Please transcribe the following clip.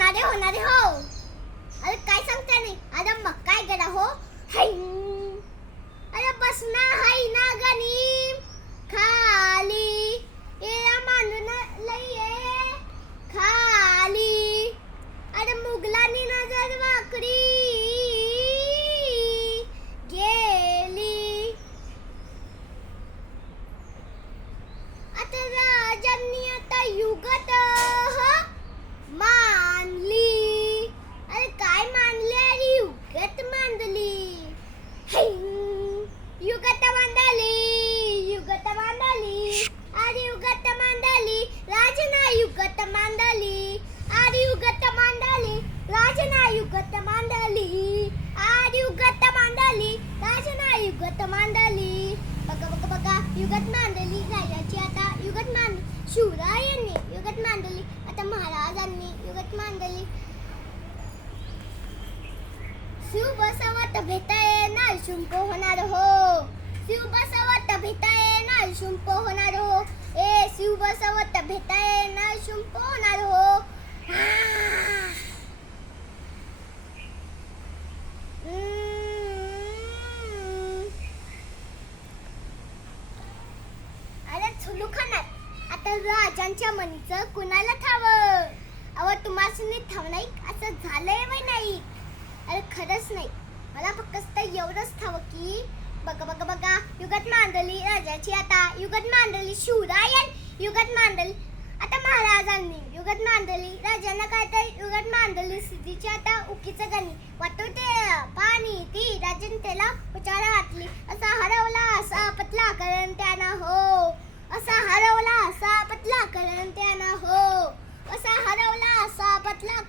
होणारे हो. अरे काय सांगता नाही. अरे मग काय करा हो. हाय. अरे बस ना हाय ना गणी खाली ये मांडून लई खाली. अरे मुगलानी नजर वाकडी गेली. आता राजांनी आता युगत मानली. अरे काय मानली. अरे युगत मांडली. युगत मांडली. युगत मांडली. अरे युगत मांडली. राजना युगत मांडली. अरे युगत मांडली. राजना युगत मांडली. अरे युगत मांडली. राजना युगत मांडली. बघा बघा बघा युगत मांडली राजाची आता युगत मांडली. शिवरायांनी युगत मांडली. आता महाराजांनी युगत मांडली. शिव बसवत भेटाये ना शुंप होणार हो. शिव बसवत भेटाये ना शुंप होणार हो. ए शिव बसवत भेटाये ना शुंप होणार हो. अरे झुलू खाणार आता राजांच्या मनीचं कुणाला ठावं. अव तुम्हाला ठाव नाही असं झालंय वय नाही. अरे खरंच नाही. मला फक्त एवढंच ठावं की बघा बघा बघा युगत मांडली राजाची आता युगत मांडली. शिवरायन युगत मांडली. आता महाराजांनी युगत मांडली. राजांना काय तर युगत मांडली. स्त्रीची आता उकीचं गणी वाटवते पाणी ती राजन त्याला उचारा घातली. असा हरवला असा पतला करण त्यानं हो. असा हरवला असा पतला करण त्यानं हो. असा हरवला असा पतला